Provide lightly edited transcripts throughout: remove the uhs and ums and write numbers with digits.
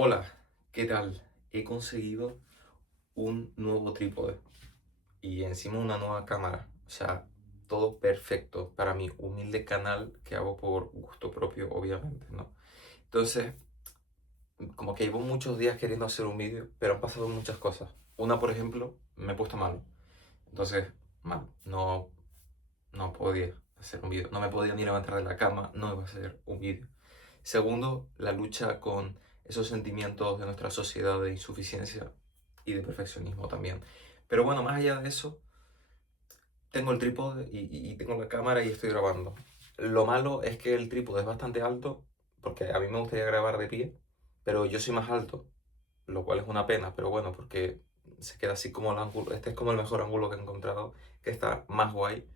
Hola, ¿qué tal? He conseguido un nuevo trípode y encima una nueva cámara. O sea, todo perfecto para mi humilde canal que hago por gusto propio, obviamente, ¿no? Entonces, como que llevo muchos días queriendo hacer un vídeo, pero han pasado muchas cosas. Una, por ejemplo, me he puesto malo. Entonces, mal, no podía hacer un vídeo. No me podía ni levantar de la cama, no iba a hacer un vídeo. Segundo, la lucha con esos sentimientos de nuestra sociedad de insuficiencia y de perfeccionismo también. Pero bueno, más allá de eso, tengo el trípode y tengo la cámara y estoy grabando. Lo malo es que el trípode es bastante alto, porque a mí me gustaría grabar de pie, pero yo soy más alto, lo cual es una pena, pero bueno, porque se queda así como el ángulo, este es como el mejor ángulo que he encontrado, que está más guay,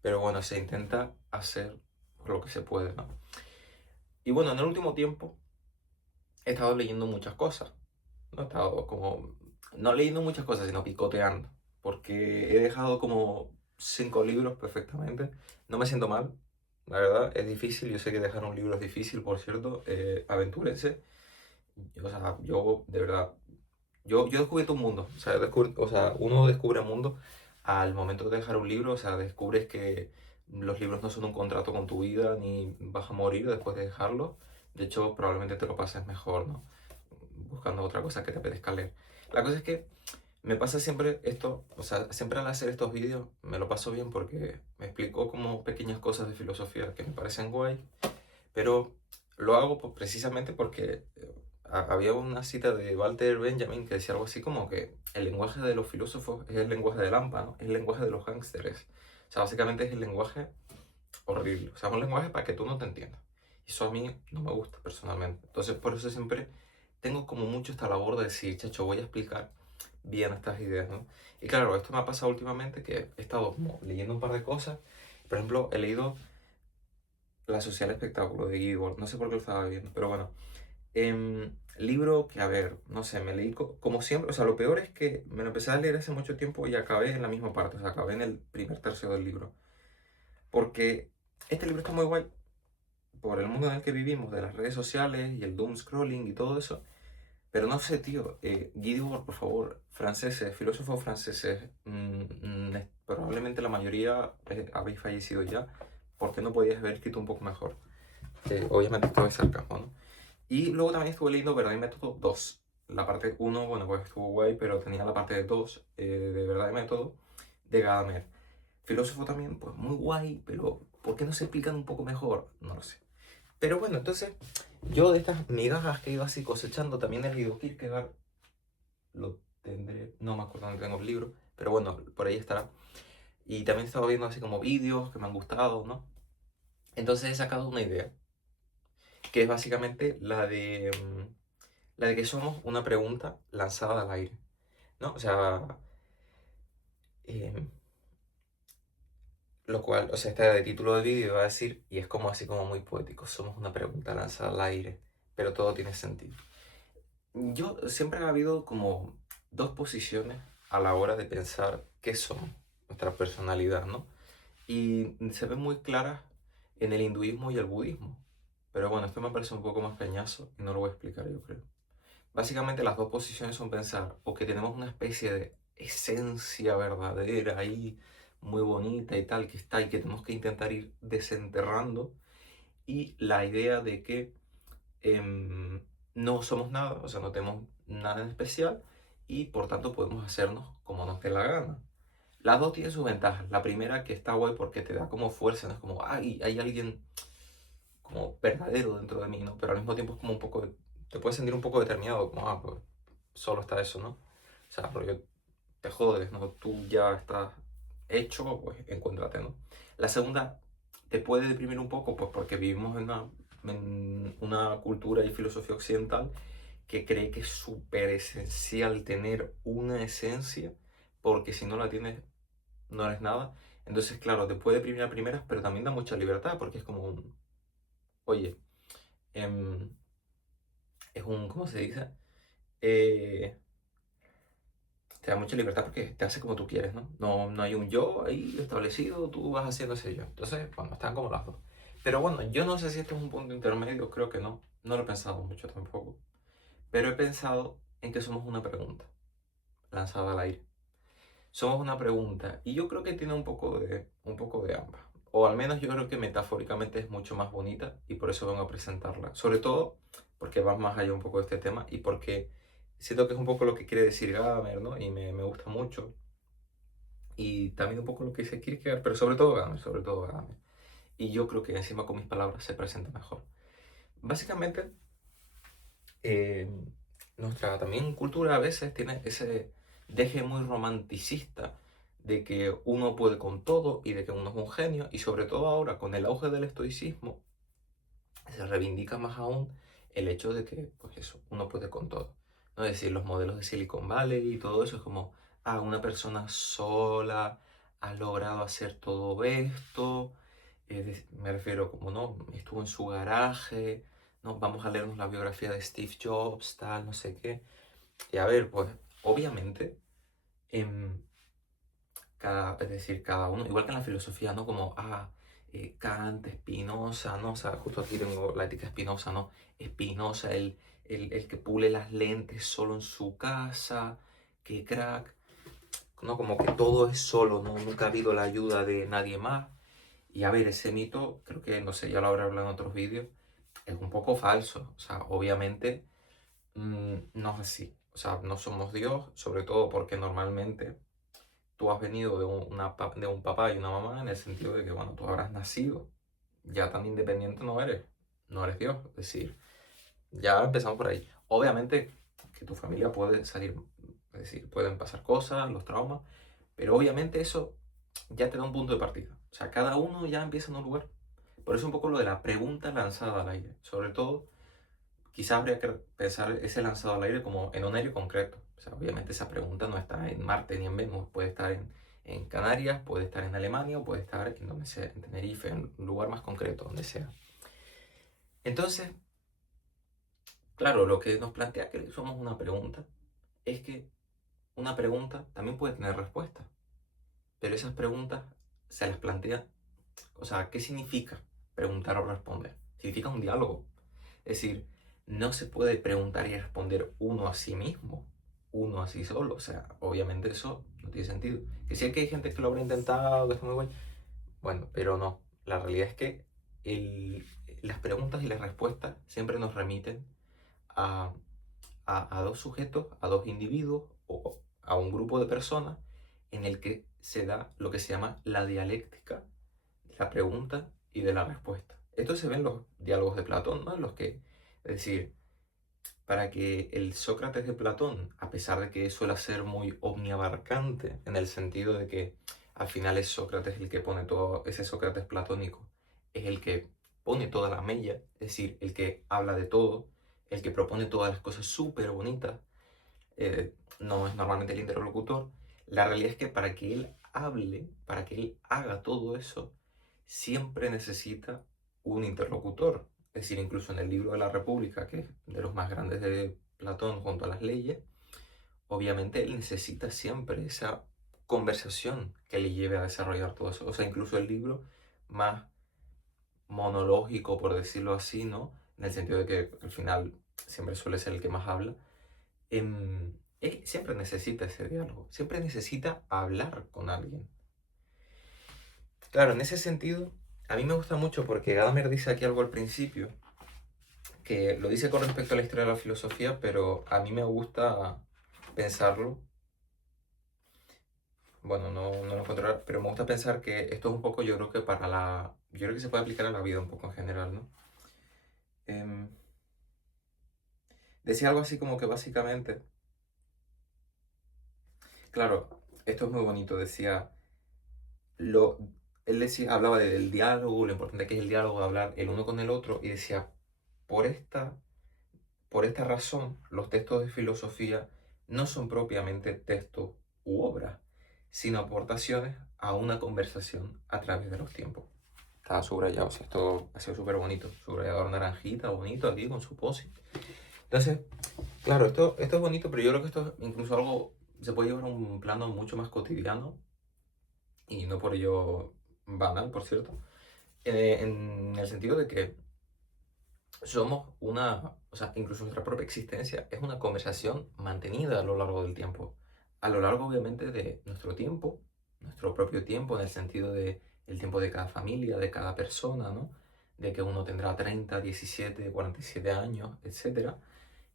pero bueno, se intenta hacer lo que se puede, ¿no? Y bueno, en el último tiempo he estado leyendo muchas cosas. No he estado como, no leyendo muchas cosas, sino picoteando. Porque he dejado como 5 libros perfectamente. No me siento mal, la verdad, es difícil. Yo sé que dejar un libro es difícil, por cierto. Aventúrense. O sea, yo, de verdad, yo he descubierto un mundo. O sea, o sea, uno descubre un mundo al momento de dejar un libro. O sea, descubres que los libros no son un contrato con tu vida, ni vas a morir después de dejarlo. De hecho, probablemente te lo pases mejor, ¿no? Buscando otra cosa que te apetezca leer. La cosa es que me pasa siempre esto, o sea, siempre al hacer estos vídeos me lo paso bien porque me explico como pequeñas cosas de filosofía que me parecen guay, pero lo hago precisamente porque había una cita de Walter Benjamin que decía algo así como que el lenguaje de los filósofos es el lenguaje del hampa, ¿no? Es el lenguaje de los gángsteres. O sea, básicamente es el lenguaje horrible. O sea, es un lenguaje para que tú no te entiendas. Y eso a mí no me gusta personalmente. Entonces, por eso siempre tengo como mucho esta labor de decir, chacho, voy a explicar bien estas ideas, ¿no? Y claro, esto me ha pasado últimamente que he estado como leyendo un par de cosas. Por ejemplo, he leído La social espectáculo de Igor. No sé por qué lo estaba viendo, pero bueno. Libro que, a ver, no sé, me leí como siempre. O sea, lo peor es que me lo empecé a leer hace mucho tiempo y acabé en la misma parte. O sea, acabé en el primer tercio del libro. Porque este libro está muy guay por el mundo en el que vivimos, de las redes sociales y el doom scrolling y todo eso. Pero no sé, tío, Guy Debord, por favor, franceses, filósofos franceses, probablemente la mayoría habéis fallecido ya, porque no podíais haber escrito un poco mejor. Obviamente esto es sarcasmo, ¿no? Y luego también estuve leyendo Verdad y Método 2. La parte uno bueno, pues estuvo guay, pero tenía la parte 2 de Verdad y Método de Gadamer. Filósofo también, pues muy guay, pero ¿por qué no se explican un poco mejor? No lo sé. Pero bueno, entonces yo de estas migajas que he ido así cosechando, también he leído Kierkegaard, lo tendré, no me acuerdo dónde tengo el libro, pero bueno, por ahí estará. Y también he estado viendo así como vídeos que me han gustado, ¿no? Entonces he sacado una idea, que es básicamente la de que somos una pregunta lanzada al aire, ¿no? O sea, em, lo cual, o sea, este de título de vídeo va a decir, y es como así como muy poético, somos una pregunta lanzada al aire, pero todo tiene sentido. Yo siempre ha habido como dos posiciones a la hora de pensar qué somos, nuestra personalidad, ¿no? Y se ven muy claras en el hinduismo y el budismo. Pero bueno, esto me parece un poco más peñazo y no lo voy a explicar, yo creo. Básicamente las dos posiciones son pensar o que tenemos una especie de esencia verdadera ahí, muy bonita y tal, que está y que tenemos que intentar ir desenterrando, y la idea de que em, no somos nada, o sea, no tenemos nada en especial y por tanto podemos hacernos como nos dé la gana. Las dos tienen sus ventajas. La primera que está guay porque te da como fuerza, ¿no? Es como, ay, hay alguien como verdadero dentro de mí, ¿no? Pero al mismo tiempo es como un poco, te puedes sentir un poco determinado, como, ah, pues solo está eso, ¿no? O sea, porque te jodes, ¿no? Tú ya estás hecho, pues encuéntrate, ¿no? La segunda te puede deprimir un poco, pues porque vivimos en una cultura y filosofía occidental que cree que es súper esencial tener una esencia, porque si no la tienes, no eres nada. Entonces, claro, te puede deprimir a primeras, pero también da mucha libertad, porque es como, oye, em, es un, ¿cómo se dice? Eh, te da mucha libertad porque te hace como tú quieres, ¿no? No hay un yo ahí establecido, tú vas haciendo ese yo. Entonces, bueno, están como las dos. Pero bueno, yo no sé si esto es un punto intermedio, creo que no. No lo he pensado mucho tampoco. pero he pensado en que somos una pregunta lanzada al aire. Somos una pregunta y yo creo que tiene un poco de ambas. O al menos yo creo que metafóricamente es mucho más bonita y por eso vengo a presentarla. Sobre todo porque va más allá un poco de este tema y porque siento que es un poco lo que quiere decir Gadamer, ¿no? Y me gusta mucho. Y también un poco lo que dice Kierkegaard, pero sobre todo Gadamer. Y yo creo que encima con mis palabras se presenta mejor. Básicamente, eh, nuestra también cultura a veces tiene ese deje muy romanticista de que uno puede con todo y de que uno es un genio, y sobre todo ahora con el auge del estoicismo se reivindica más aún el hecho de que, pues eso, uno puede con todo. ¿No? Es decir, los modelos de Silicon Valley y todo eso es como, una persona sola ha logrado hacer todo esto, me refiero como, no, estuvo en su garaje, no, vamos a leernos la biografía de Steve Jobs, tal, no sé qué. Y a ver, pues, obviamente, em, es decir, cada uno, igual que en la filosofía, ¿no? Como, Kant, Spinoza, ¿no? O sea, justo aquí tengo la ética Spinoza, ¿no? Spinoza, el que pule las lentes solo en su casa, qué crack, ¿no? Como que todo es solo, ¿no? Nunca ha habido la ayuda de nadie más. Y a ver, ese mito, creo que, no sé, ya lo habré hablado en otros vídeos, es un poco falso. O sea, obviamente, no es así. O sea, no somos Dios, sobre todo porque normalmente tú has venido de un papá y una mamá en el sentido de que, bueno, tú habrás nacido, ya tan independiente no eres, no eres Dios, es decir, ya empezamos por ahí. Obviamente que tu familia puede salir, es decir, pueden pasar cosas, los traumas, pero obviamente eso ya te da un punto de partida. O sea, cada uno ya empieza en un lugar. Por eso un poco lo de la pregunta lanzada al aire, sobre todo quizás habría que pensar ese lanzado al aire como en un aire concreto. O sea, obviamente esa pregunta no está en Marte ni en Venus, puede estar en Canarias, puede estar en Alemania o puede estar en donde sea, en Tenerife, en un lugar más concreto, donde sea. Entonces, claro, lo que nos plantea que somos una pregunta es que una pregunta también puede tener respuesta, pero esas preguntas se las plantea, o sea, ¿qué significa preguntar o responder? Significa un diálogo. Es decir, no se puede preguntar y responder uno a sí mismo, uno así solo. O sea, obviamente eso no tiene sentido. Que sí que hay gente que lo habrá intentado, que está muy bueno. Bueno, pero no. La realidad es que el- las preguntas y las respuestas siempre nos remiten a, a dos sujetos, a dos individuos o a un grupo de personas en el que se da lo que se llama la dialéctica de la pregunta y de la respuesta. Esto se ve en los diálogos de Platón, ¿no? En los que, es decir, para que el Sócrates de Platón, a pesar de que suele ser muy omniabarcante, en el sentido de que al final es Sócrates el que pone todo, ese Sócrates platónico, es el que pone toda la mella, es decir, el que habla de todo, el que propone todas las cosas súper bonitas, no es normalmente el interlocutor. La realidad es que para que él hable, para que él haga todo eso, siempre necesita un interlocutor. Es decir, incluso en el libro de la República, que es de los más grandes de Platón junto a las leyes, obviamente él necesita siempre esa conversación que le lleve a desarrollar todo eso. O sea, incluso el libro más monológico, por decirlo así, ¿no? En el sentido de que al final siempre suele ser el que más habla, él siempre necesita ese diálogo, siempre necesita hablar con alguien. Claro, en ese sentido, a mí me gusta mucho porque Gadamer dice aquí algo al principio, que lo dice con respecto a la historia de la filosofía, pero a mí me gusta pensarlo, bueno, no lo encuentro, pero me gusta pensar que esto es un poco, yo creo que yo creo que se puede aplicar a la vida un poco en general, ¿no? Em, Decía algo así como que básicamente, claro, esto es muy bonito, decía, lo, él decía, hablaba del diálogo, lo importante que es el diálogo, de hablar el uno con el otro, y decía, por esta Por esta razón, los textos de filosofía no son propiamente textos u obras, sino aportaciones a una conversación a través de los tiempos. Estaba subrayado, o sea, esto ha sido súper bonito. Subrayador naranjita, bonito aquí con su post. Entonces, claro, esto es bonito, pero yo creo que esto es incluso algo se puede llevar a un plano mucho más cotidiano y no por ello banal, por cierto, en el sentido de que somos una o sea, incluso nuestra propia existencia es una conversación mantenida a lo largo del tiempo. A lo largo, obviamente, de nuestro tiempo, nuestro propio tiempo, en el sentido de el tiempo de cada familia, de cada persona, ¿no? De que uno tendrá 30, 17, 47 años, etcétera,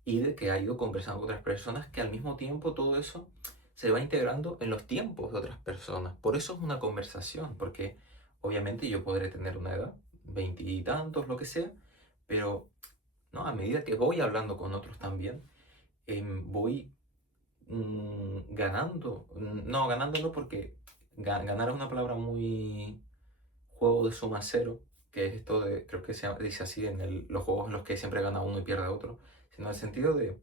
y de que ha ido conversando con otras personas que al mismo tiempo todo eso se va integrando en los tiempos de otras personas. Por eso es una conversación, porque obviamente yo podré tener una edad, 20 y tantos, lo que sea, pero ¿no? A medida que voy hablando con otros también, voy ganando. No, ganando no porque ganar es una palabra muy juego de suma cero, que es esto de, creo que se dice así en los juegos en los que siempre gana uno y pierde otro, sino en el sentido de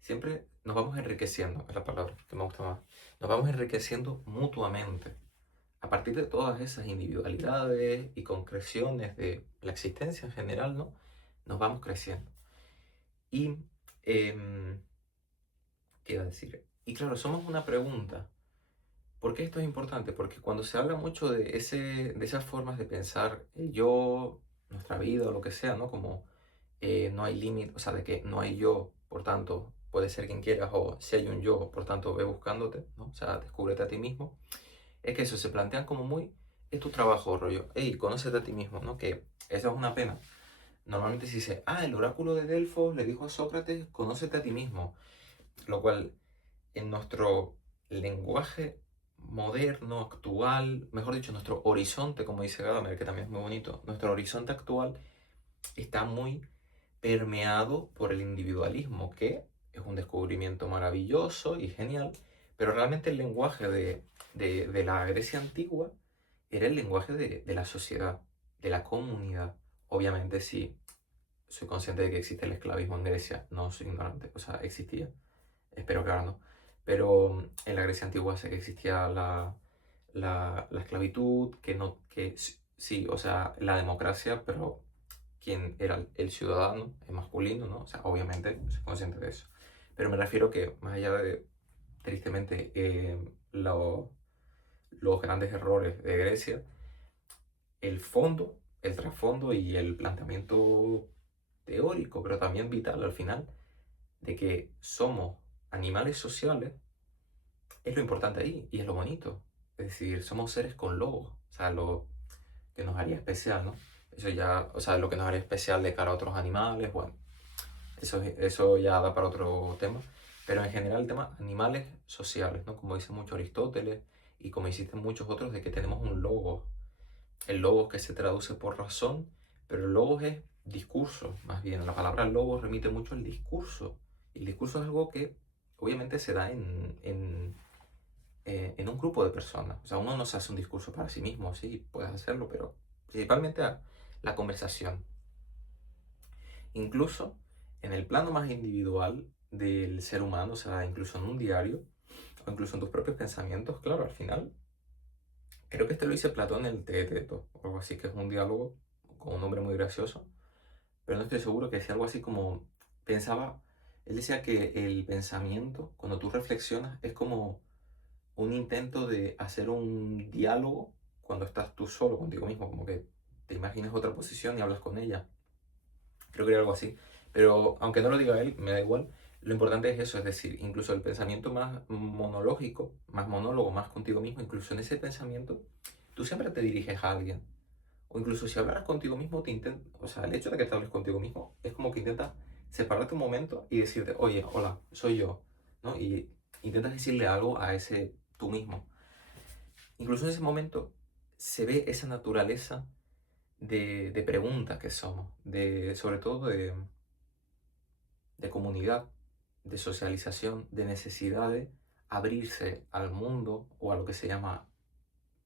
siempre nos vamos enriqueciendo, es la palabra que me gusta más. Nos vamos enriqueciendo mutuamente. A partir de todas esas individualidades y concreciones de la existencia en general, ¿no? Nos vamos creciendo. Y, ¿qué iba a decir? Y claro, somos una pregunta. ¿Por qué esto es importante? Porque cuando se habla mucho de esas formas de pensar el yo, nuestra vida o lo que sea, ¿no? Como no hay límite, o sea, de que no hay yo, por tanto, puedes ser quien quieras, o si hay un yo, por tanto, ve buscándote, ¿no? O sea, descúbrete a ti mismo. Es que eso se plantean como muy, es tu trabajo, rollo, hey, conócete a ti mismo, ¿no? Que eso es una pena. Normalmente se dice, el oráculo de Delfos le dijo a Sócrates, conócete a ti mismo. Lo cual en nuestro lenguaje moderno, actual, mejor dicho, nuestro horizonte, como dice Gadamer, que también es muy bonito, nuestro horizonte actual está muy permeado por el individualismo, que es un descubrimiento maravilloso y genial, pero realmente el lenguaje de la Grecia antigua era el lenguaje de la sociedad, de la comunidad. Obviamente sí, soy consciente de que existe el esclavismo en Grecia, no soy ignorante, o sea, existía, espero que ahora no, pero en la Grecia antigua sé que existía la esclavitud, que no, que sí, o sea, la democracia, pero quien era el ciudadano, el masculino, ¿no? O sea, obviamente soy consciente de eso. Pero me refiero que, más allá de, tristemente, los grandes errores de Grecia, el fondo, el trasfondo y el planteamiento teórico, pero también vital al final, de que somos animales sociales, es lo importante ahí y es lo bonito. Es decir, somos seres con lobos, o sea, lo que nos haría especial, ¿no? Eso ya, o sea, lo que nos haría especial de cara a otros animales, bueno, eso ya da para otro tema. Pero en general el tema animales sociales, ¿no? Como dice mucho Aristóteles y como existen muchos otros, de que tenemos un logos. El logos que se traduce por razón, pero el logos es discurso, más bien. La palabra logos remite mucho al discurso. Y el discurso es algo que obviamente se da en un grupo de personas. O sea, uno no se hace un discurso para sí mismo, sí, puedes hacerlo, pero principalmente la conversación. Incluso en el plano más individual del ser humano, o sea, incluso en un diario, o incluso en tus propios pensamientos, claro, al final, creo que este lo dice Platón en el Teeteto, o algo así, que es un diálogo con un hombre muy gracioso, pero no estoy seguro, que decía algo así como, pensaba, él decía que el pensamiento, cuando tú reflexionas, es como un intento de hacer un diálogo cuando estás tú solo contigo mismo, como que te imaginas otra posición y hablas con ella. Creo que era algo así. Pero aunque no lo diga él, me da igual. Lo importante es eso, es decir, incluso el pensamiento más monológico, más monólogo, más contigo mismo, incluso en ese pensamiento, tú siempre te diriges a alguien. O incluso si hablaras contigo mismo, o sea, el hecho de que te hables contigo mismo es como que intentas separarte un momento y decirte, oye, hola, soy yo, ¿no? Y intentas decirle algo a ese tú mismo. Incluso en ese momento se ve esa naturaleza de preguntas que somos, sobre todo de comunidad, de socialización, de necesidad de abrirse al mundo o a lo que se llama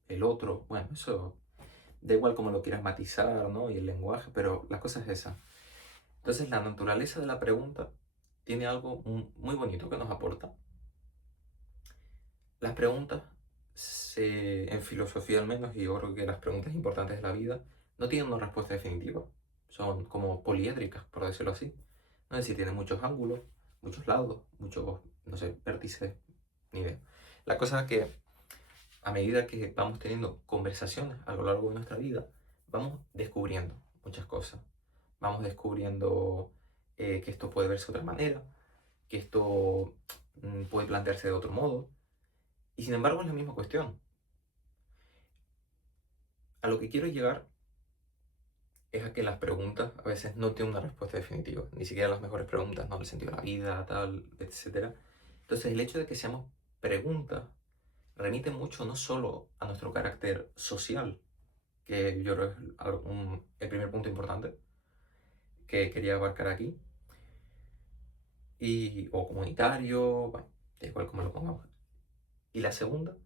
el otro. Bueno, eso da igual cómo lo quieras matizar, ¿no? Y el lenguaje, pero la cosa es esa. Entonces, la naturaleza de la pregunta tiene algo muy bonito que nos aporta. Las preguntas, en filosofía al menos, y yo creo que las preguntas importantes de la vida, no tienen una respuesta definitiva. Son como poliédricas, por decirlo así. No sé si tienen muchos ángulos, muchos lados, muchos, no sé, vértices, ni idea. La cosa es que a medida que vamos teniendo conversaciones a lo largo de nuestra vida, vamos descubriendo muchas cosas. Vamos descubriendo que esto puede verse de otra manera, que esto puede plantearse de otro modo. Y sin embargo es la misma cuestión. A lo que quiero llegar es a que las preguntas a veces no tienen una respuesta definitiva, ni siquiera las mejores preguntas, ¿no? El sentido de la vida, tal, etcétera. Entonces el hecho de que seamos preguntas remite mucho no solo a nuestro carácter social, que yo creo que es el primer punto importante que quería abarcar aquí, o comunitario, bueno, da igual como lo pongamos. Y la segunda,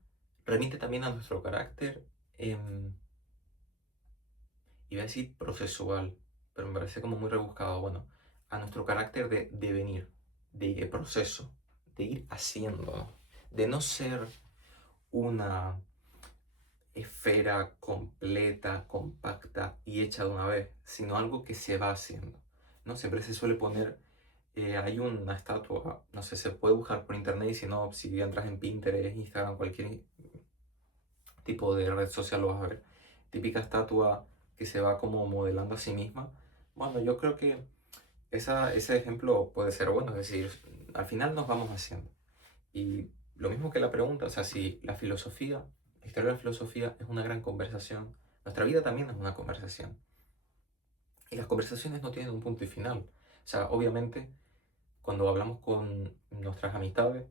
remite también a nuestro carácter, iba a decir procesual, pero me parece como muy rebuscado, bueno, a nuestro carácter de devenir, de proceso, de ir haciendo, ¿no? De no ser una esfera completa, compacta y hecha de una vez, sino algo que se va haciendo, ¿no? Siempre se suele poner, hay una estatua, no sé, se puede buscar por internet y si no, si entras en Pinterest, Instagram, cualquier tipo de red social lo vas a ver. Típica estatua que se va como modelando a sí misma. Bueno, yo creo que ese ejemplo puede ser bueno, es decir, al final nos vamos haciendo. Y lo mismo que la pregunta, o sea, si la filosofía, la historia de la filosofía es una gran conversación, nuestra vida también es una conversación. Y las conversaciones no tienen un punto y final. O sea, obviamente, cuando hablamos con nuestras amistades,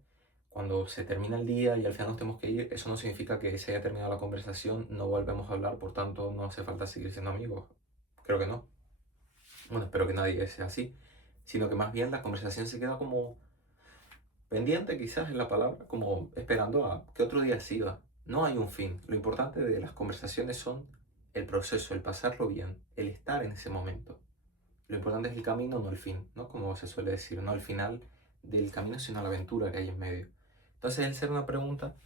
cuando se termina el día y al final nos tenemos que ir, eso no significa que se haya terminado la conversación, no volvemos a hablar, por tanto no hace falta seguir siendo amigos. Creo que no. Bueno, espero que nadie sea así. Sino que más bien la conversación se queda como pendiente, quizás es la palabra, como esperando a que otro día siga. No hay un fin. Lo importante de las conversaciones son el proceso, el pasarlo bien, el estar en ese momento. Lo importante es el camino, no el fin, ¿no? Como se suele decir, no el final del camino, sino la aventura que hay en medio. Entonces, el ser una pregunta,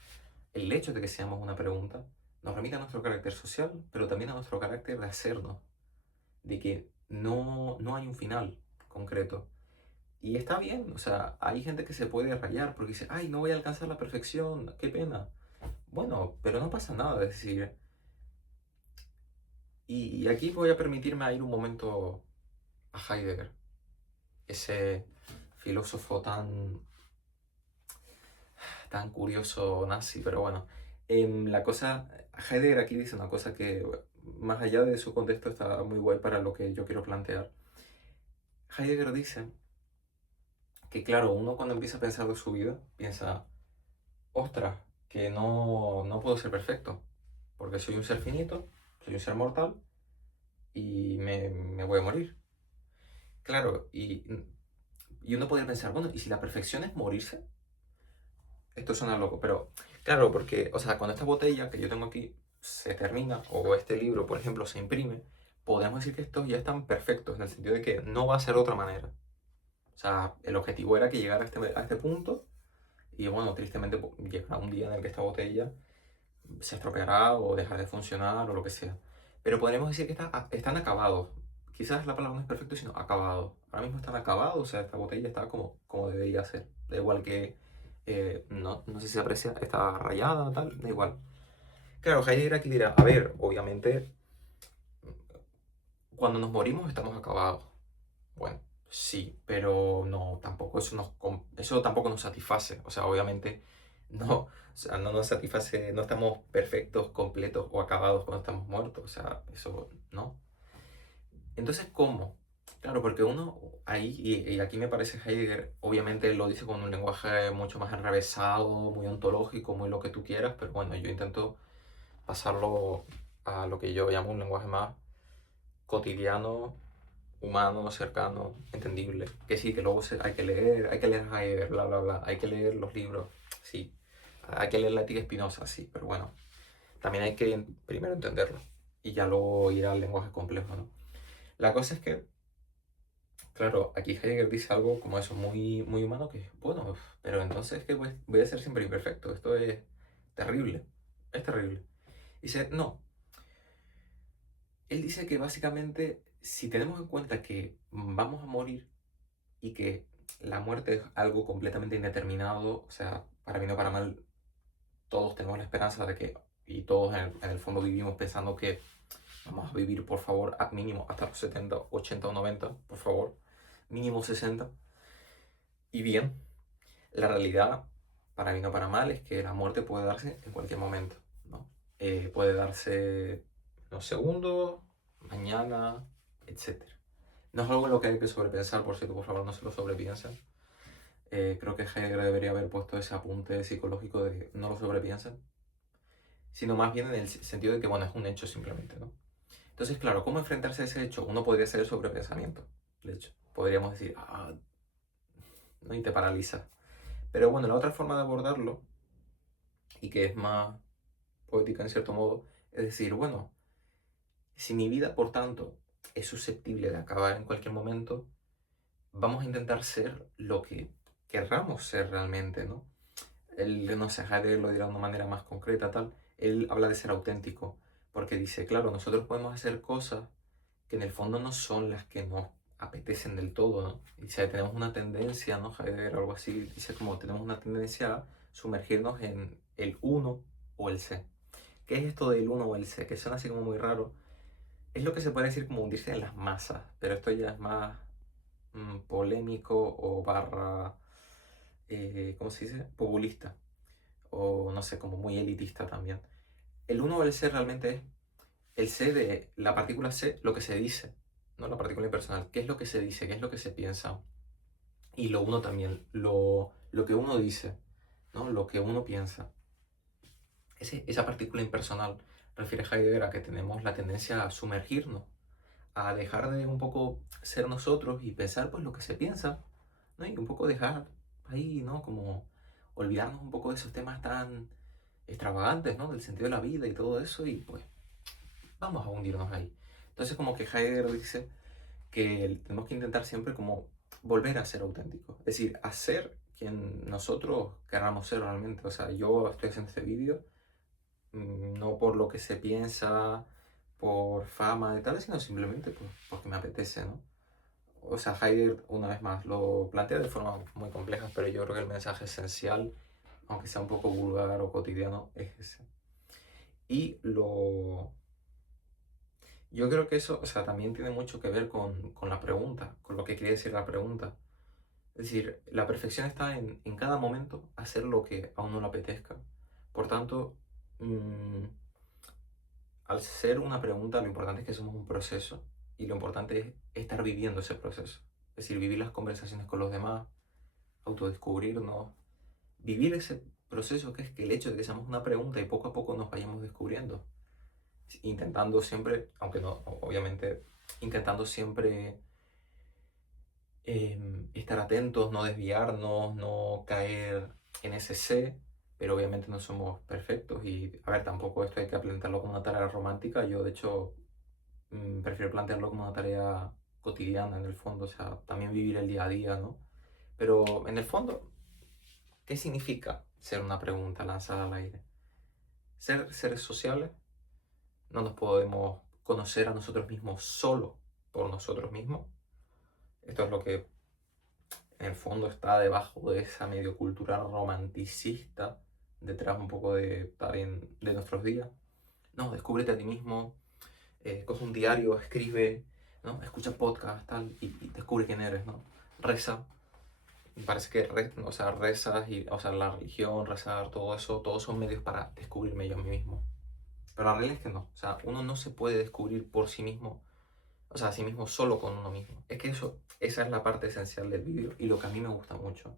el hecho de que seamos una pregunta, nos remite a nuestro carácter social, pero también a nuestro carácter de hacernos, de que no hay un final concreto. Y está bien, o sea, hay gente que se puede rayar porque dice, ay, no voy a alcanzar la perfección, qué pena. Bueno, pero no pasa nada, es decir, y aquí voy a permitirme ir un momento a Heidegger, ese filósofo tan curioso nazi, pero bueno. La cosa, Heidegger aquí dice una cosa que más allá de su contexto está muy guay para lo que yo quiero plantear. Heidegger dice que claro, uno cuando empieza a pensar de su vida, piensa, ostras, que no puedo ser perfecto, porque soy un ser finito, soy un ser mortal y me voy a morir. Claro, y uno podría pensar, bueno, ¿y si la perfección es morirse? Esto suena loco, pero claro, porque, o sea, cuando esta botella que yo tengo aquí se termina, o este libro, por ejemplo, se imprime, podemos decir que estos ya están perfectos, en el sentido de que no va a ser de otra manera. O sea, el objetivo era que llegara a este punto, y bueno, tristemente llegará un día en el que esta botella se estropeará o dejará de funcionar o lo que sea. Pero podríamos decir que están acabados. Quizás la palabra no es perfecto, sino acabado. Ahora mismo están acabados, o sea, esta botella está como debería ser. Da igual que, no sé si se aprecia, está rayada, tal, da igual. Claro, Heidegger aquí dirá, a ver, obviamente, cuando nos morimos estamos acabados. Bueno, sí, pero no, tampoco eso tampoco nos satisface. O sea, obviamente no, o sea, no nos satisface, no estamos perfectos, completos o acabados cuando estamos muertos. O sea, eso no. Entonces, ¿cómo? Claro, porque uno ahí, y aquí me parece Heidegger, obviamente lo dice con un lenguaje mucho más enrevesado, muy ontológico, muy lo que tú quieras, pero bueno, yo intento pasarlo a lo que yo llamo un lenguaje más cotidiano, humano, cercano, entendible. Que sí, que luego hay que leer Heidegger, bla, bla, bla, hay que leer los libros, sí. Hay que leer la Ética Espinosa, sí, pero bueno, también hay que primero entenderlo y ya luego ir al lenguaje complejo, ¿no? La cosa es que, claro, aquí Heidegger dice algo como eso, muy, muy humano, que bueno, pero entonces que voy a ser siempre imperfecto, esto es terrible. Dice, no, él dice que básicamente si tenemos en cuenta que vamos a morir y que la muerte es algo completamente indeterminado, o sea, para bien o para mal, todos tenemos la esperanza de que, y todos en el fondo vivimos pensando que vamos a vivir, por favor, a mínimo hasta los 70, 80 o 90, por favor. mínimo 60. Y bien, la realidad, para bien o para mal, es que la muerte puede darse en cualquier momento, ¿no? Puede darse en los segundos, mañana, etcétera. No es algo en lo que hay que sobrepensar, por cierto, por favor, no se lo sobrepiensen. Creo que Heidegger debería haber puesto ese apunte psicológico de que no lo sobrepiensen, sino más bien en el sentido de que, bueno, es un hecho simplemente, ¿no? Entonces, claro, ¿cómo enfrentarse a ese hecho? Uno podría hacer el sobrepensamiento, de hecho. Podríamos decir, no, y te paraliza. Pero bueno, la otra forma de abordarlo, y que es más poética en cierto modo, es decir, bueno, si mi vida, por tanto, es susceptible de acabar en cualquier momento, vamos a intentar ser lo que querramos ser realmente, ¿no? Él, no sé, Heidegger lo dirá de una manera más concreta, tal. Él habla de ser auténtico, porque dice, claro, nosotros podemos hacer cosas que en el fondo no son las que nos apetecen del todo, ¿no? Dice, tenemos una tendencia, ¿no? Heidegger o algo así, dice como tenemos una tendencia a sumergirnos en el uno o el C. ¿Qué es esto del uno o el C? Que suena así como muy raro. Es lo que se puede decir como hundirse en las masas, pero esto ya es más polémico o barra, ¿cómo se dice? Populista, o no sé, como muy elitista también. El uno o el C realmente es el C de la partícula C, lo que se dice, ¿no? La partícula impersonal, ¿qué es lo que se dice? ¿Qué es lo que se piensa? Y lo uno también, lo que uno dice, ¿no? Lo que uno piensa. Esa partícula impersonal refiere Heidegger a que tenemos la tendencia a sumergirnos, a dejar de un poco ser nosotros y pensar pues lo que se piensa, ¿no? Y un poco dejar ahí, ¿no? Como olvidarnos un poco de esos temas tan extravagantes, ¿no? Del sentido de la vida y todo eso y pues vamos a hundirnos ahí. Entonces como que Heidegger dice que tenemos que intentar siempre como volver a ser auténticos, es decir, a ser quien nosotros queramos ser realmente. O sea, yo estoy haciendo este vídeo no por lo que se piensa, por fama y tal, sino simplemente pues, porque me apetece, ¿no? O sea, Heidegger, una vez más, lo plantea de forma muy compleja, pero yo creo que el mensaje esencial, aunque sea un poco vulgar o cotidiano, es ese. Y lo... Yo creo que eso, o sea, también tiene mucho que ver con la pregunta, con lo que quiere decir la pregunta. Es decir, la perfección está en cada momento hacer lo que a uno le apetezca. Por tanto, al ser una pregunta, lo importante es que somos un proceso y lo importante es estar viviendo ese proceso. Es decir, vivir las conversaciones con los demás, autodescubrirnos, vivir ese proceso que es que el hecho de que seamos una pregunta y poco a poco nos vayamos descubriendo. Intentando siempre, aunque no, obviamente, intentando siempre estar atentos, no desviarnos, no caer en ese C, pero obviamente no somos perfectos y, a ver, tampoco esto hay que plantearlo como una tarea romántica. Yo, de hecho, prefiero plantearlo como una tarea cotidiana en el fondo, o sea, también vivir el día a día, ¿no? Pero en el fondo, ¿qué significa ser una pregunta lanzada al aire? Ser seres sociales, no nos podemos conocer a nosotros mismos solo por nosotros mismos. Esto es lo que en el fondo está debajo de esa medio cultura romanticista, detrás un poco de, también de nuestros días. No, descúbrete a ti mismo, coge un diario, escribe, ¿no? Escucha podcast, tal, y descubre quién eres, ¿no? Reza. Me parece que o sea, rezas, y, o sea, la religión, rezar, todo eso, todos son medios para descubrirme yo a mí mismo. Pero la realidad es que no. O sea, uno no se puede descubrir por sí mismo, o sea, a sí mismo solo con uno mismo. Es que eso, esa es la parte esencial del vídeo y lo que a mí me gusta mucho.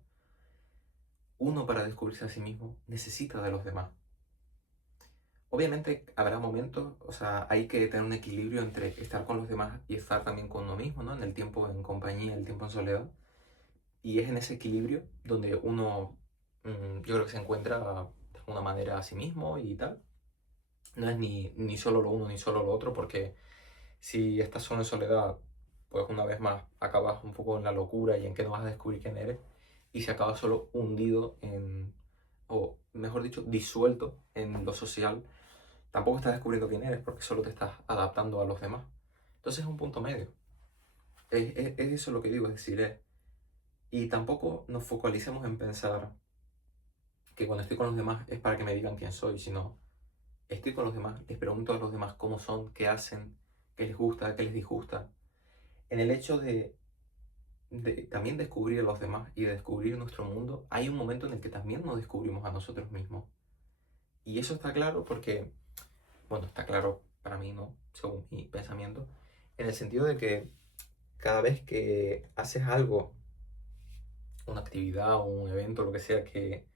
Uno para descubrirse a sí mismo necesita de los demás. Obviamente habrá momentos, o sea, hay que tener un equilibrio entre estar con los demás y estar también con uno mismo, ¿no? En el tiempo en compañía, el tiempo en soledad. Y es en ese equilibrio donde uno, yo creo que se encuentra de alguna manera a sí mismo y tal. No es ni solo lo uno ni solo lo otro, porque si estás solo en soledad, pues una vez más acabas un poco en la locura y en que no vas a descubrir quién eres. Y se acaba solo hundido en, o mejor dicho, disuelto en lo social. Tampoco estás descubriendo quién eres porque solo te estás adaptando a los demás. Entonces es un punto medio. Es eso lo que digo, es decir, y tampoco nos focalicemos en pensar que cuando estoy con los demás es para que me digan quién soy, sino estoy con los demás, les pregunto a los demás cómo son, qué hacen, qué les gusta, qué les disgusta. En el hecho de también descubrir a los demás y descubrir nuestro mundo, hay un momento en el que también nos descubrimos a nosotros mismos. Y eso está claro porque, bueno, está claro para mí, ¿no? Según mi pensamiento, en el sentido de que cada vez que haces algo, una actividad o un evento, lo que sea, que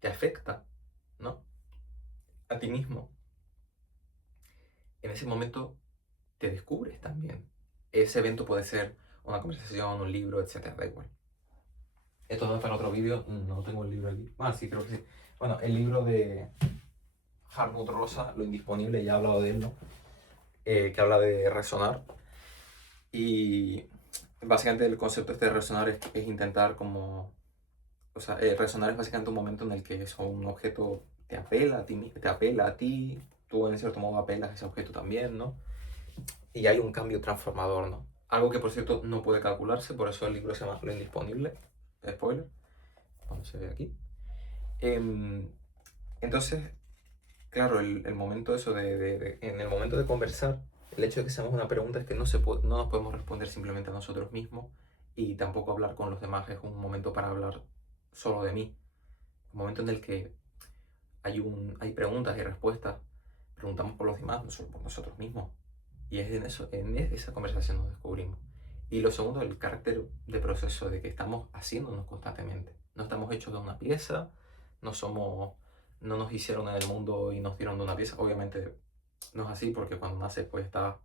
te afecta, ¿no? A ti mismo, en ese momento te descubres también. Ese evento puede ser una conversación, un libro, etcétera, da igual. Esto no es para otro vídeo, no tengo el libro aquí. Ah, sí, creo que sí. Bueno, el libro de Hartmut Rosa, Lo Indisponible, ya he hablado de él, ¿no? Que habla de resonar. Y básicamente el concepto este de resonar es intentar como... O sea, resonar es básicamente un momento en el que eso, un objeto te apela a ti, te apela a ti, tú en cierto modo apelas a ese objeto también, ¿no? Y hay un cambio transformador, ¿no? Algo que por cierto no puede calcularse, por eso el libro se llama Lo Indisponible. Spoiler, como se ve aquí. Em, entonces, claro, el momento eso en el momento de conversar, el hecho de que seamos una pregunta es que no nos podemos responder simplemente a nosotros mismos y tampoco hablar con los demás es un momento para hablar solo de mí. Un momento en el que hay preguntas y respuestas, preguntamos por los demás, no solo por nosotros mismos. Y es en eso, en esa conversación nos descubrimos. Y lo segundo, el carácter de proceso de que estamos haciéndonos constantemente. No estamos hechos de una pieza, no somos, no nos hicieron en el mundo y nos dieron de una pieza. Obviamente no es así porque cuando naces pues estás,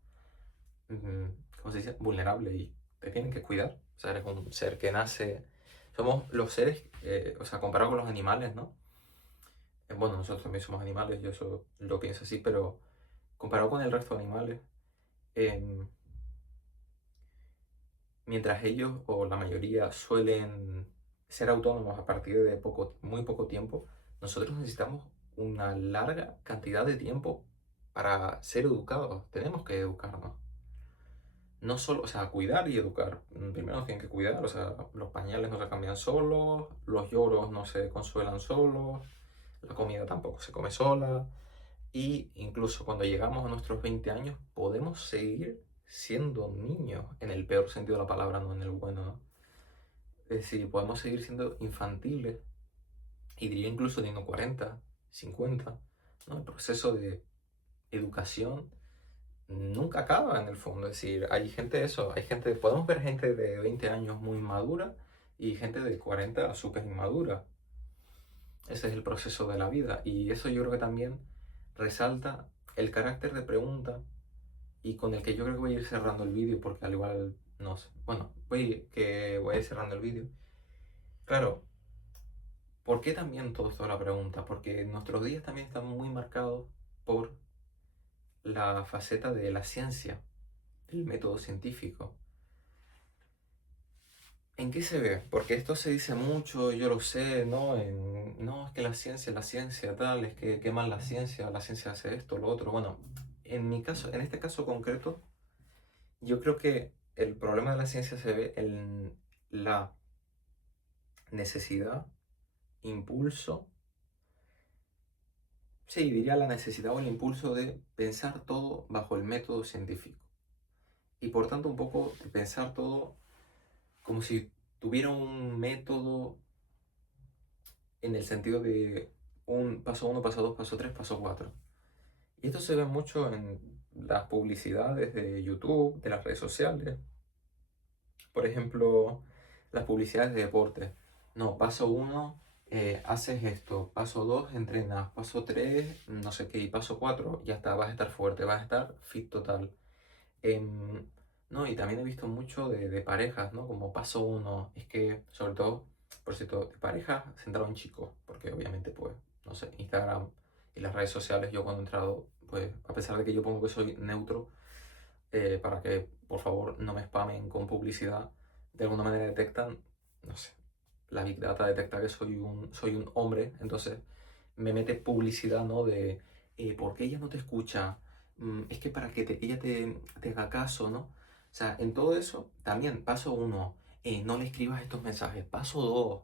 ¿cómo se dice? Vulnerable y te tienen que cuidar. O sea, eres un ser que nace. Somos los seres, o sea, comparado con los animales, ¿no? Bueno, nosotros también somos animales, yo eso lo pienso así, pero comparado con el resto de animales, em, mientras ellos o la mayoría suelen ser autónomos a partir de muy poco tiempo, nosotros necesitamos una larga cantidad de tiempo para ser educados. Tenemos que educarnos. No solo, o sea, cuidar y educar. Primero nos tienen que cuidar, o sea, los pañales no se cambian solos, los lloros no se consuelan solos, la comida tampoco se come sola. Y incluso cuando llegamos a nuestros 20 años, podemos seguir siendo niños, en el peor sentido de la palabra, no en el bueno, ¿no? Es decir, podemos seguir siendo infantiles, y diría incluso teniendo 40, 50, ¿no? El proceso de educación nunca acaba en el fondo. Es decir, hay gente, eso, podemos ver gente de 20 años muy madura y gente de 40 súper inmadura. Ese es el proceso de la vida. Y eso yo creo que también resalta el carácter de pregunta y con el que yo creo que voy a ir cerrando el vídeo porque al igual no sé. Bueno, voy a ir cerrando el vídeo. Claro, ¿por qué también todo esto de la pregunta? Porque nuestros días también están muy marcados por la faceta de la ciencia, el método científico. ¿En qué se ve? Porque esto se dice mucho, yo lo sé, ¿no? No, es que la ciencia tal, es que qué mal la ciencia hace esto, lo otro. Bueno, en mi caso, en este caso concreto, yo creo que el problema de la ciencia se ve en la necesidad, impulso, sí, diría la necesidad o el impulso de pensar todo bajo el método científico. Y por tanto un poco de pensar todo como si tuviera un método en el sentido de un paso uno, paso 2, paso 3, paso 4. Y esto se ve mucho en las publicidades de YouTube, de las redes sociales. Por ejemplo, las publicidades de deporte. No, paso uno, haces esto. Paso 2, entrenas. Paso 3, no sé qué. Y paso 4, ya está, vas a estar fuerte, vas a estar fit total. Em, no, y también he visto mucho de parejas, ¿no? Como paso uno, es que, sobre todo, por cierto, de parejas centrado en chicos, porque obviamente, pues, no sé, Instagram y las redes sociales, yo cuando he entrado, pues, a pesar de que yo pongo que soy neutro, para que, por favor, no me spamen con publicidad, de alguna manera detectan, no sé, la Big Data detecta que soy un hombre, entonces me mete publicidad, ¿no? De, ¿por qué ella no te escucha? Es que para que ella te haga caso, ¿no? O sea, en todo eso, también, paso uno, no le escribas estos mensajes. Paso dos,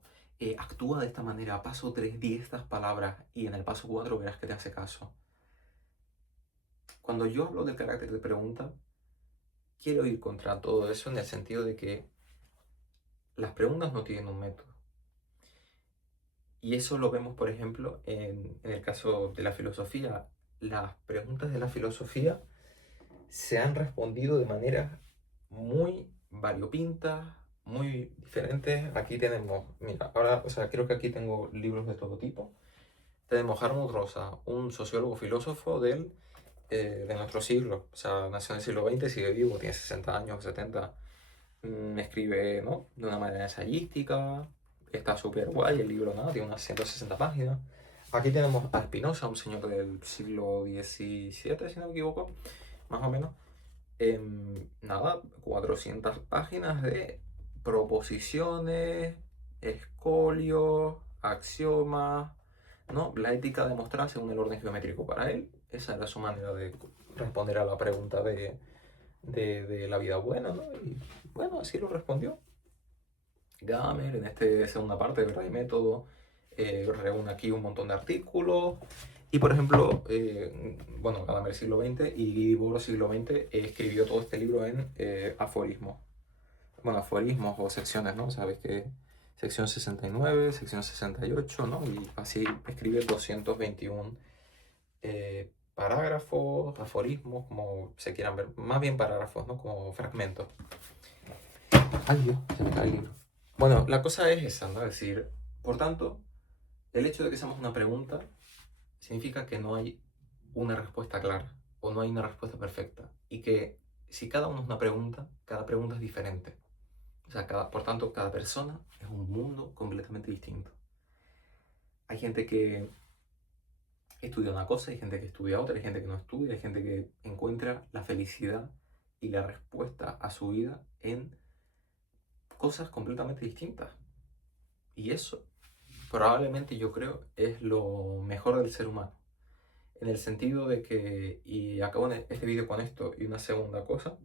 actúa de esta manera. Paso tres, di estas palabras. Y en el paso cuatro verás que te hace caso. Cuando yo hablo del carácter de pregunta, quiero ir contra todo eso en el sentido de que las preguntas no tienen un método. Y eso lo vemos, por ejemplo, en el caso de la filosofía. Las preguntas de la filosofía se han respondido de maneras muy variopintas, muy diferentes. Aquí tenemos, mira, ahora, o sea, creo que aquí tengo libros de todo tipo. Tenemos Hartmut Rosa, un sociólogo filósofo de nuestro siglo, o sea, nació en el siglo XX, sigue vivo, tiene 60 años, 70. Escribe, ¿no?, de una manera ensayística, está súper guay el libro, ¿no?, tiene unas 160 páginas. Aquí tenemos a Spinoza, un señor del siglo XVII, si no me equivoco, más o menos. Nada, 400 páginas de proposiciones, escolios, axiomas, ¿no? La ética demostrada según el orden geométrico para él. Esa era su manera de responder a la pregunta de la vida buena, ¿no? Y bueno, así lo respondió. Gadamer, en esta segunda parte de Verdad y Método, reúne aquí un montón de artículos. Y por ejemplo, bueno, Gadamer siglo XX y Guy Debord siglo XX escribió todo este libro en aforismos. Bueno, aforismos o secciones, ¿no? Sabes que sección 69, sección 68, ¿no? Y así escribe 221 parágrafos, aforismos, como se quieran ver, más bien parágrafos, ¿no? Como fragmentos. Ay Dios, se me cae el libro. Bueno, la cosa es esa, ¿no? Es decir, por tanto, el hecho de que seamos una pregunta significa que no hay una respuesta clara o no hay una respuesta perfecta. Y que si cada uno es una pregunta, cada pregunta es diferente. O sea, por tanto, cada persona es un mundo completamente distinto. Hay gente que estudia una cosa, hay gente que estudia otra, hay gente que no estudia, hay gente que encuentra la felicidad y la respuesta a su vida en cosas completamente distintas. Y eso probablemente yo creo es lo mejor del ser humano. En el sentido de que, y acabo este vídeo con esto y una segunda cosa,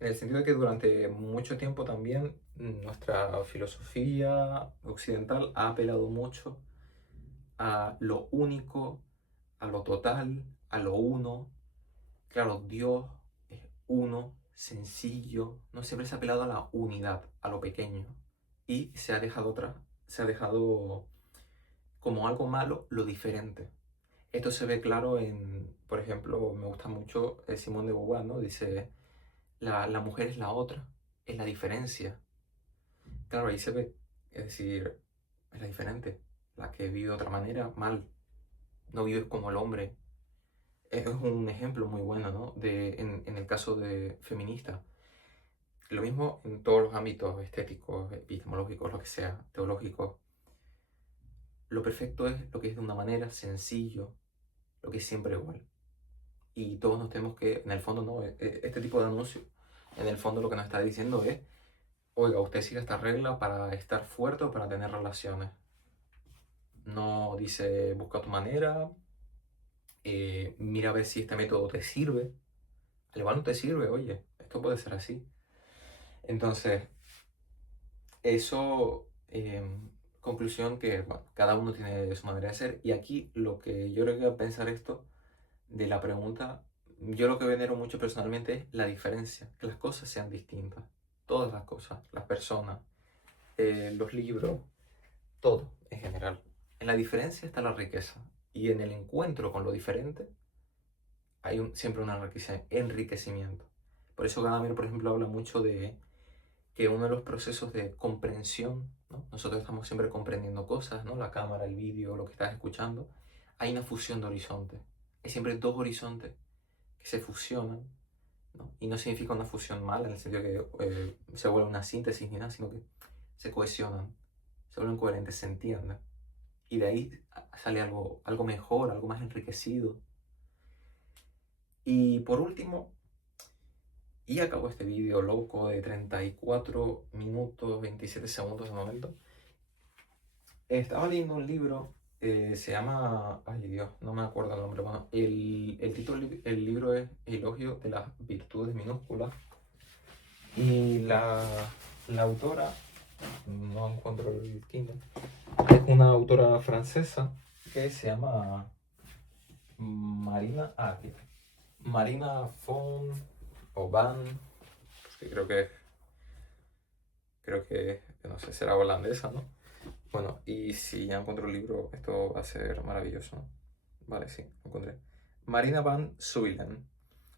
en el sentido de que durante mucho tiempo también nuestra filosofía occidental ha apelado mucho a lo único, a lo total, a lo uno. Claro, Dios es uno, sencillo, no siempre se ha apelado a la unidad, a lo pequeño. Y se ha dejado como algo malo lo diferente. Esto se ve claro en, por ejemplo, me gusta mucho Simone de Beauvoir, ¿no? Dice, la mujer es la otra, es la diferencia. Claro, ahí se ve, es decir, es la diferente, la que vive de otra manera, mal, no vive como el hombre. Es un ejemplo muy bueno, ¿no? En el caso de feminista. Lo mismo en todos los ámbitos estéticos, epistemológicos, lo que sea, teológicos. Lo perfecto es lo que es de una manera, sencillo, lo que es siempre igual. Y todos nos tenemos que, en el fondo, no, este tipo de anuncio, en el fondo lo que nos está diciendo es, oiga, usted sigue esta regla para estar fuerte o para tener relaciones. No dice, busca tu manera, mira a ver si este método te sirve. Al igual no te sirve, oye, esto puede ser así. Entonces, eso, conclusión que, bueno, cada uno tiene su manera de ser. Y aquí lo que yo creo que pensar esto de la pregunta, yo lo que venero mucho personalmente es la diferencia, que las cosas sean distintas, todas las cosas, las personas, los libros, todo en general. En la diferencia está la riqueza y en el encuentro con lo diferente hay siempre un enriquecimiento. Por eso Gadamer, por ejemplo, habla mucho de que uno de los procesos de comprensión, ¿no? Nosotros estamos siempre comprendiendo cosas, ¿no? La cámara, el vídeo, lo que estás escuchando, hay una fusión de horizontes. Hay siempre dos horizontes que se fusionan, ¿no? Y no significa una fusión mala en el sentido que se vuelve una síntesis ni nada, sino que se cohesionan, se vuelven coherentes, se entienden. Y de ahí sale algo mejor, algo más enriquecido. Y por último, y acabo este vídeo loco de 34 minutos 27 segundos de momento. Estaba leyendo un libro, se llama, ay Dios, no me acuerdo el nombre. Bueno, el título del libro es Elogio de las Virtudes Minúsculas. Y la autora, no encuentro el Kindle, es una autora francesa que se llama Marina, aquí, Marina Fon o Van, que creo que es yo no sé, será holandesa, ¿no? Bueno, y si ya encuentro el libro, esto va a ser maravilloso, ¿no? Vale, sí, lo encontré. Marina van Zuylen,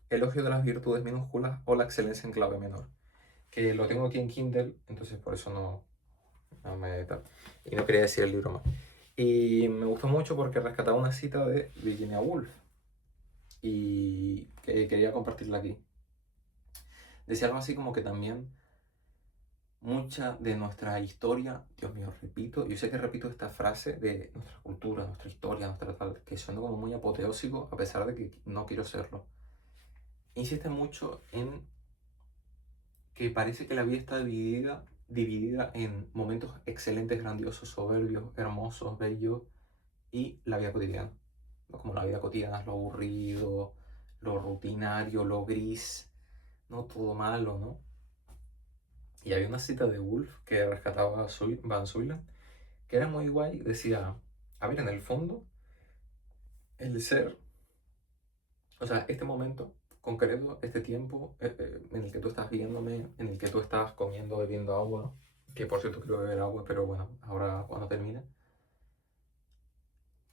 Elogio de las virtudes minúsculas o la excelencia en clave menor. Que lo tengo aquí en Kindle, entonces por eso no me tal. Y no quería decir el libro más. Y me gustó mucho porque rescataba una cita de Virginia Woolf y que quería compartirla aquí. Decía algo así como que también mucha de nuestra historia, Dios mío, repito, yo sé que repito esta frase de nuestra cultura, nuestra historia, nuestra tal, que suena como muy apoteósico a pesar de que no quiero serlo. Insiste mucho en que parece que la vida está dividida en momentos excelentes, grandiosos, soberbios, hermosos, bellos y la vida cotidiana. ¿No? Como la vida cotidiana es lo aburrido, lo rutinario, lo gris, no todo malo, ¿no? Y había una cita de Woolf que rescataba a Van Zuylen, que era muy guay, decía, a ver, en el fondo, el ser, o sea, este momento concreto, este tiempo en el que tú estás viéndome, en el que tú estás comiendo, bebiendo agua, que por cierto quiero beber agua, pero bueno, ahora cuando termine,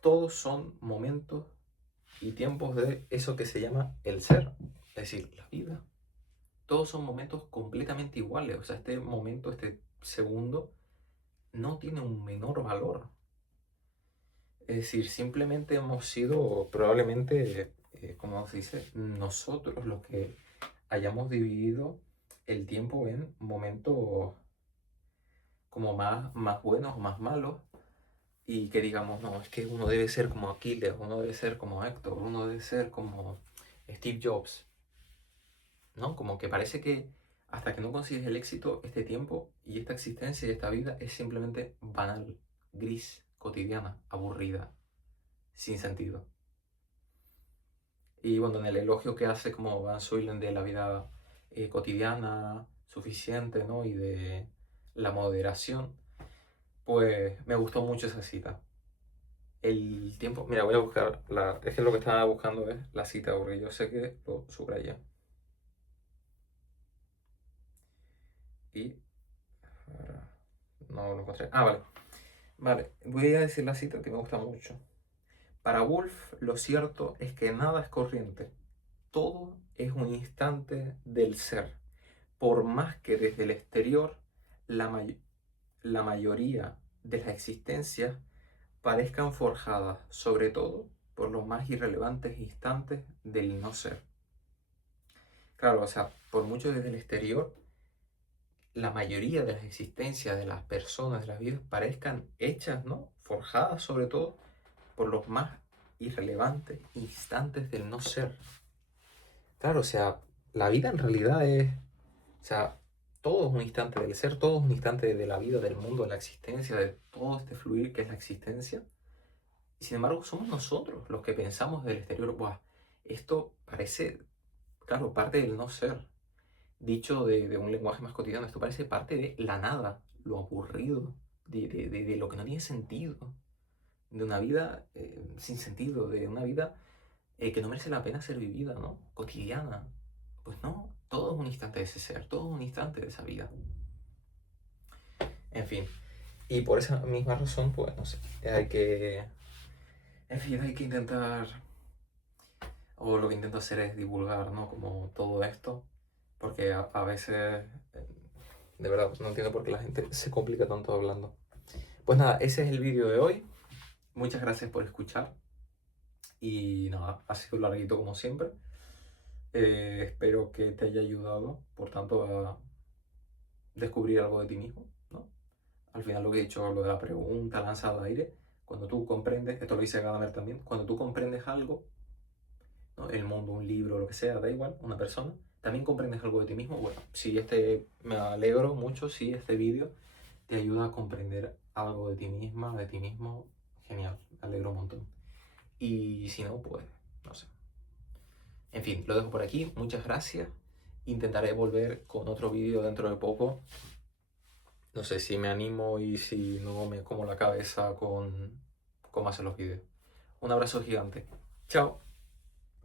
todos son momentos y tiempos de eso que se llama el ser, es decir, la vida. Todos son momentos completamente iguales, o sea, este momento, este segundo, no tiene un menor valor. Es decir, simplemente hemos sido probablemente, como se dice, nosotros los que hayamos dividido el tiempo en momentos como más buenos o más malos y que digamos, no, es que uno debe ser como Aquiles, uno debe ser como Héctor, uno debe ser como Steve Jobs, ¿no? Como que parece que hasta que no consigues el éxito, este tiempo y esta existencia y esta vida es simplemente banal, gris, cotidiana, aburrida, sin sentido. Y bueno, en el elogio que hace como Van Zuylen de la vida cotidiana, suficiente, ¿no? Y de la moderación, pues me gustó mucho esa cita. El tiempo, mira, voy a buscar es que lo que estaba buscando es la cita, porque yo sé que lo subrayé. Y no lo encontré. Ah, vale. Vale, voy a decir la cita que me gusta mucho. Para Woolf, lo cierto es que nada es corriente. Todo es un instante del ser. Por más que desde el exterior la, la mayoría de las existencias parezcan forjadas, sobre todo por los más irrelevantes instantes del no ser. Claro, o sea, por mucho desde el exterior, la mayoría de las existencias de las personas, de las vidas, parezcan hechas, ¿no? Forjadas sobre todo por los más irrelevantes instantes del no ser. Claro, o sea, la vida en realidad es, o sea, todo es un instante del ser, todo es un instante de la vida, del mundo, de la existencia, de todo este fluir que es la existencia. Y sin embargo, somos nosotros los que pensamos del exterior, Buah, esto parece, claro, parte del no ser. Dicho de un lenguaje más cotidiano, esto parece parte de la nada, lo aburrido, de lo que no tiene sentido, de una vida sin sentido, de una vida que no merece la pena ser vivida, ¿no? Cotidiana. Pues no, todo es un instante de ese ser, todo es un instante de esa vida. En fin, y por esa misma razón, pues no sé, hay que, en fin, hay que intentar, o lo que intento hacer es divulgar, ¿no? Como todo esto, porque a veces, de verdad, no entiendo por qué la gente se complica tanto hablando. Pues nada, ese es el vídeo de hoy. Muchas gracias por escuchar. Y nada, ha sido larguito como siempre. Espero que te haya ayudado, por tanto, a descubrir algo de ti mismo, ¿no? Al final lo que he dicho, lo de la pregunta lanzada al aire, cuando tú comprendes, esto lo dice Gadamer también, cuando tú comprendes algo, ¿no? El mundo, un libro, lo que sea, da igual, una persona, también comprendes algo de ti mismo. Bueno, si me alegro mucho si este vídeo te ayuda a comprender algo de ti misma, de ti mismo, genial, me alegro un montón. Y si no, pues, no sé. En fin, lo dejo por aquí, muchas gracias. Intentaré volver con otro vídeo dentro de poco. No sé si me animo y si no me como la cabeza con cómo hacer los vídeos. Un abrazo gigante. Chao.